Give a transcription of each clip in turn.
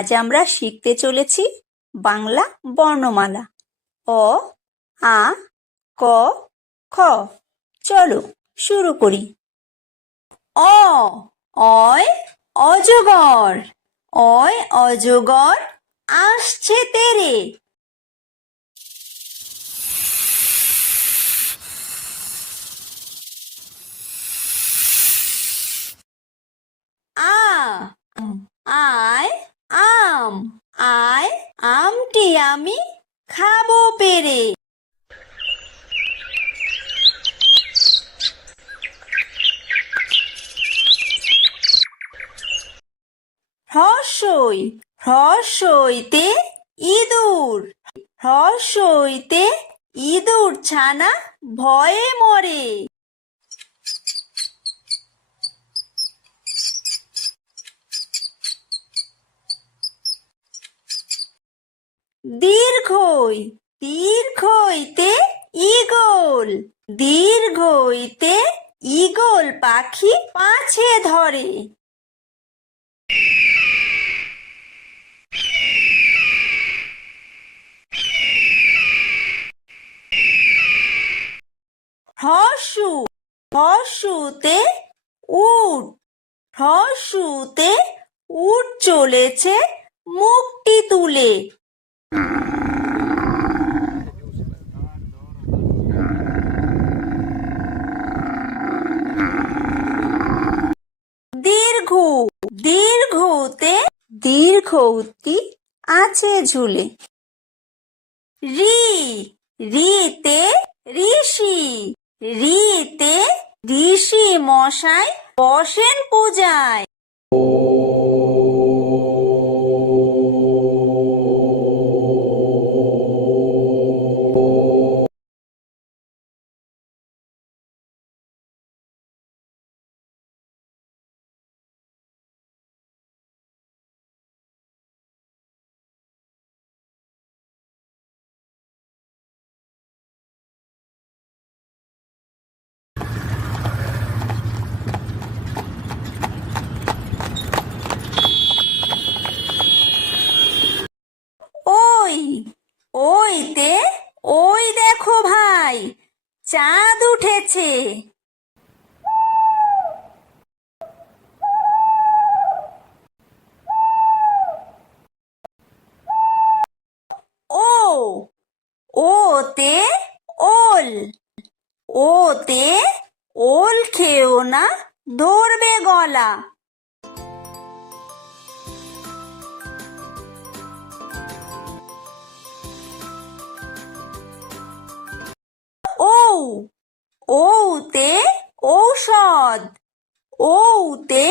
আজ আমরা শিখতে চলেছি বাংলা বর্ণমালা অ, আ, ক, খ। চলো শুরু করি। অ, অয় অজগর, অয় অজগর আসছে তেরে। আ, আয় আম, আয় আমটি আমি খাবো পেরে। হ্রস্বই, হ্রস্বইতে ইঁদুর, হ্রস্বইতে ইঁদুর ছানা ভয়ে মরে। দীর্ঘই, দীর্ঘইতে ঈগল, দীর্ঘইতে ঈগল পাখি পাছে ধরে। হ্রস্ব, হ্রস্বতে উট, হ্রস্বতে উট চলেছে মুখটি তুলে। দীর্ঘ, দীর্ঘতে দীর্ঘউতি আছে ঝুলে। রি, রিতে ঋষি, রিতে ঋষি মশাই বসেন পূজায়। ওই, ওইতে ওই দেখো ভাই চাঁদ উঠেছে। ও, ওতে ওল, ওতে ওল খেও না ধরবে গলা। ও, ওতে ঔষধ, ওতে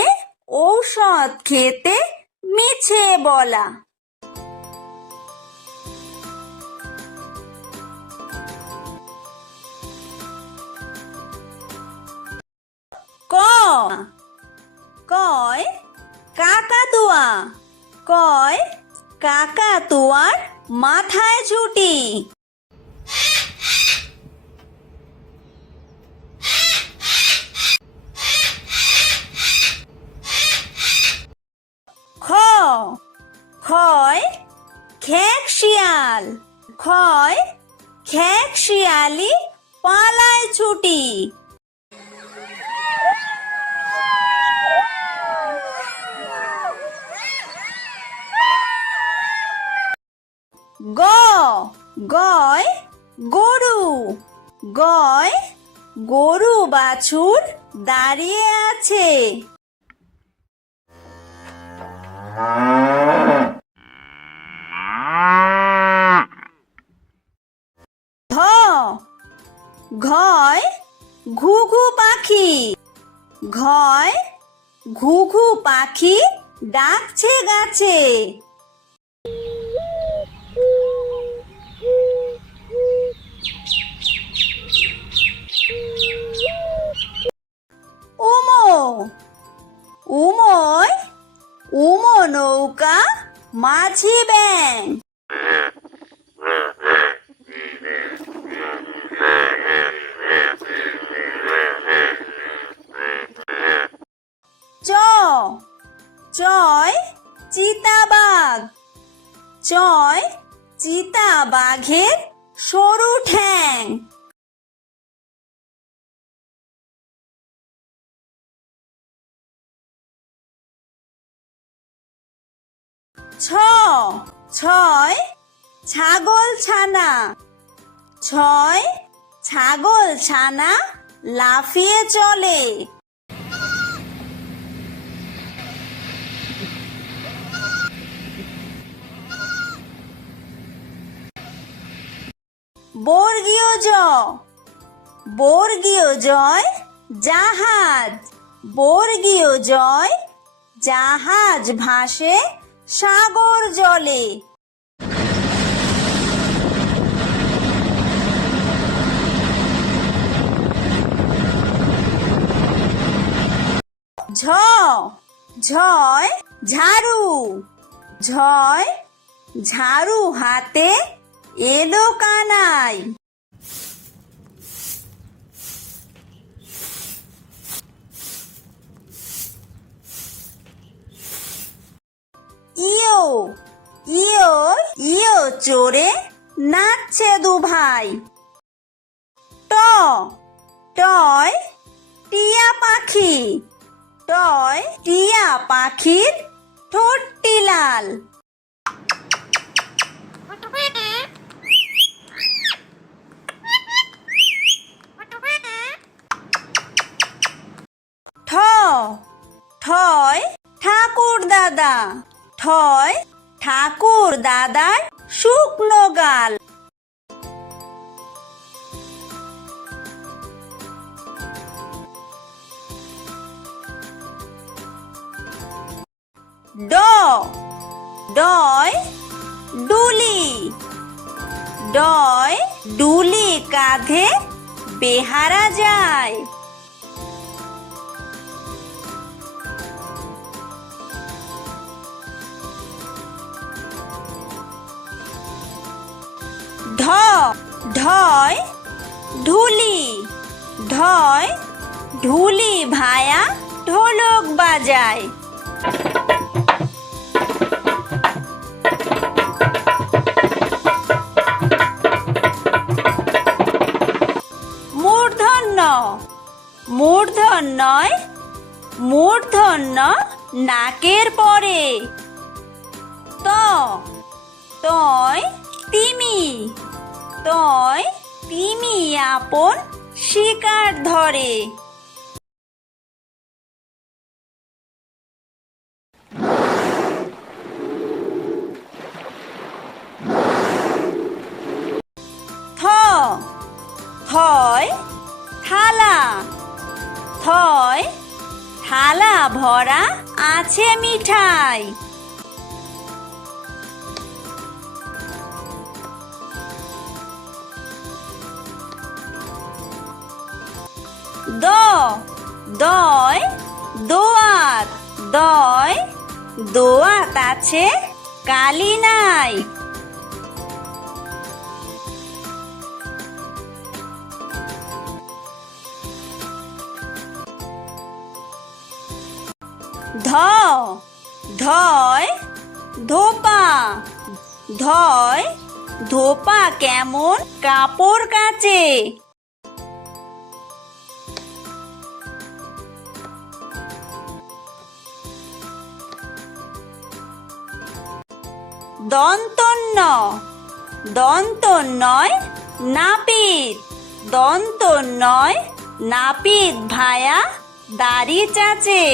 ঔষধ খেতে মিছে বলা। ক, কয় কাকাতুয়া, কয় কাকাতুয়ার মাথায় ঝুঁটি। খ, খয় খেক শিয়াল, খয় খেক শিয়ালি পালায় ছুটি। গ, গয় গরু, গয় গরু বাছুর দাঁড়িয়ে আছে। ঘ, ঘয় ঘুঘু পাখি, ঘয় ঘুঘু পাখি ডাকছে গাছে। উমো, উময় উমো নৌকা মাঝি ব্যাং। চ, চয় চিতাবাঘ। চয় চিতাবাঘের সরু ঠ্যাং। ছয় ছাগল ছানা। ছয় ছাগল ছানা লাফিয়ে চলে। বর্গীয় জ। বর্গীয় জয় জাহাজ। বর্গীয় জয় জাহাজ ভাসে সাগর জলে। ঝয় ঝাড়ু। ঝয় ঝাড়ু হাতে এলো কানাই। ইয়ো ইয়ো ইয়ো চড়ে নাচছে দুভাই। টয় টিয়া পাখি। টয় টিয়া পাখির ঠোঁটটি লাল। ঠয় ঠাকুর দাদা। ঠয় ঠাকুর দাদার শুকনো গাল। ডয় ডুলি। ডয় ডুলি কাঁধে বেহারা যায়। ঢয় ঢুলি। ঢয় ঢুলি ভায়া ঢোলক বাজায়। মূর্ধন্যয় মূর্ধন্য নাকের পরে। তয় তিমি। তয় তিমি আপন শিকার ধরে। থয় থালা। থয় থালা ভরা আছে মিঠাই। দয় দোয়াত। দয় দোয়াত আছে কালি নাই। ধয় ধোপা। ধয় ধোপা কেমন কাপড় কাচে। দন্তন্যয় নাপিত। দন্তন্যয় নাপিত ভায়া দাড়ি চাচে।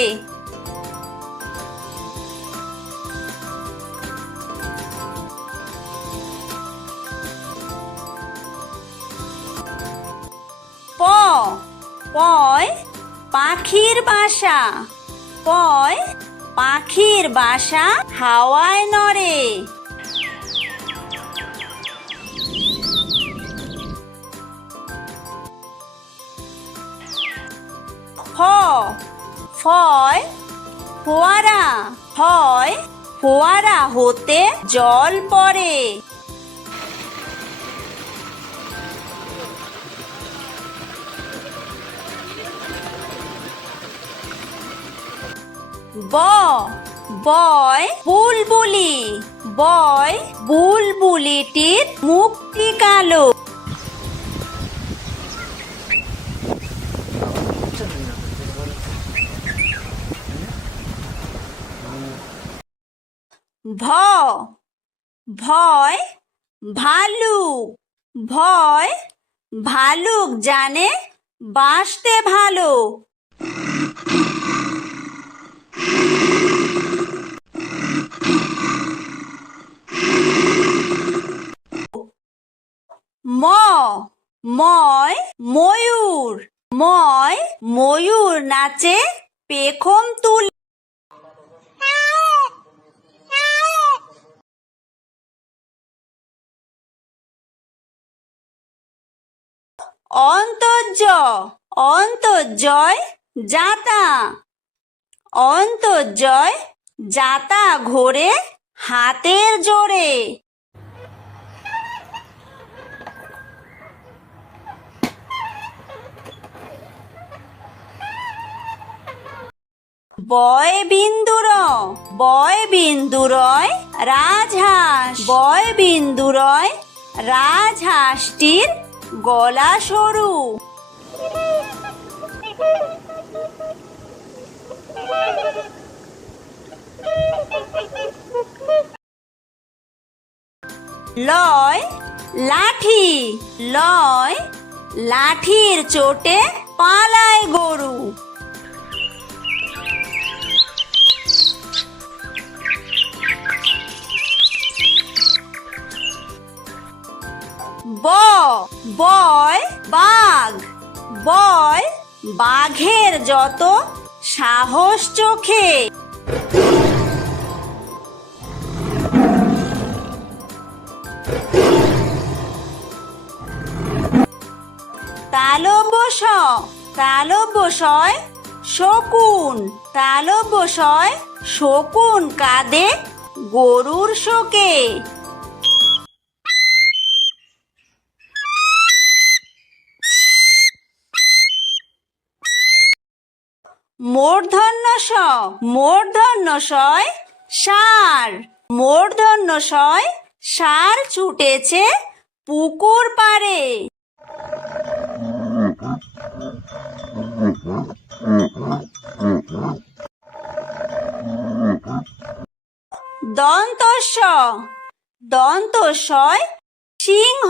পয় পাখির বাসা। পয় পাখির বাসা হাওয়ায় নড়ে। ফয় ফোয়ারা। ফয় ফোয়ারা হতে জল পড়ে। বয় বুলবুলি, বয় বুলবুলিটির মুখটি কালো। ভ ভয় ভালুক, ভয় ভালুক জানে বাসতে ভালো। ম ময় ময়ূর, ময় ময়ূর নাচে পেখম তুলে। অন্তর্য অন্তর্জয় যাতা, অন্তর্জয় যাতা ঘোরে হাতের জোরে। বয় বিন্দুর, বয় বিন্দুরয় রাজহাঁস, বয় বিন্দুরয় রাজহাঁসটির গলা সরু। লয় লাঠি, লয় লাঠির চোটে পালায় গরু। ব বয় বাঘ, বয় বাঘের যত সাহস চোখে। তালব্য তালব্যশয় শকুন, তালব্যশয় শকুন কাঁদে গরুর শোকে। মূর্ধন্য ষ মূর্ধন্য শয় ষাঁড়, মূর্ধন্য শয় ষাঁড় ছুটেছে পুকুর পাড়ে। দন্তস্ব দন্তস্বয় সিংহ,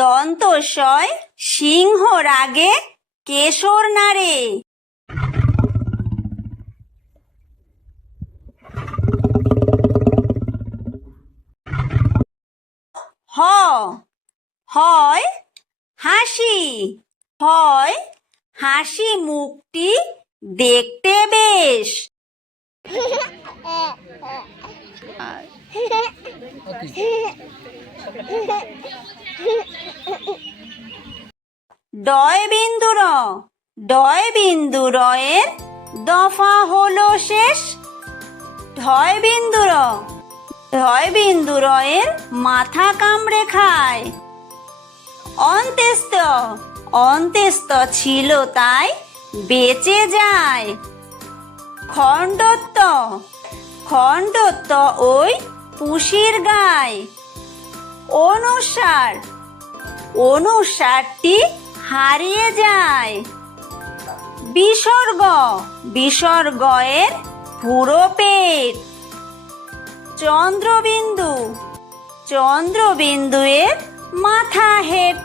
দন্তস্বয় সিংহ রাগে কেশর নাড়ে। হ হয় হাসি, হয় হাসি মুখটি দেখতে বেশ। ডয় বিন্দুর, ডয় বিন্দুরয়ের দফা হলো শেষ। ঢয় বিন্দুর, ঢয় বিন্দুরয়ের মাথা কামড়ে খায়। অন্ত্যেস্ত অন্ত্যেস্ত ছিল তাই বেঁচে যায়। খণ্ডত্ব খণ্ডত্ব ওই পুষির গায়। অনুসার অনুসারটি হারিয়ে যায়। বিসর্গ বিসর্গয়ের পুরো পেট। চন্দ্রবিন্দু চন্দ্রবিন্দুয়ের মাথা হেঁট।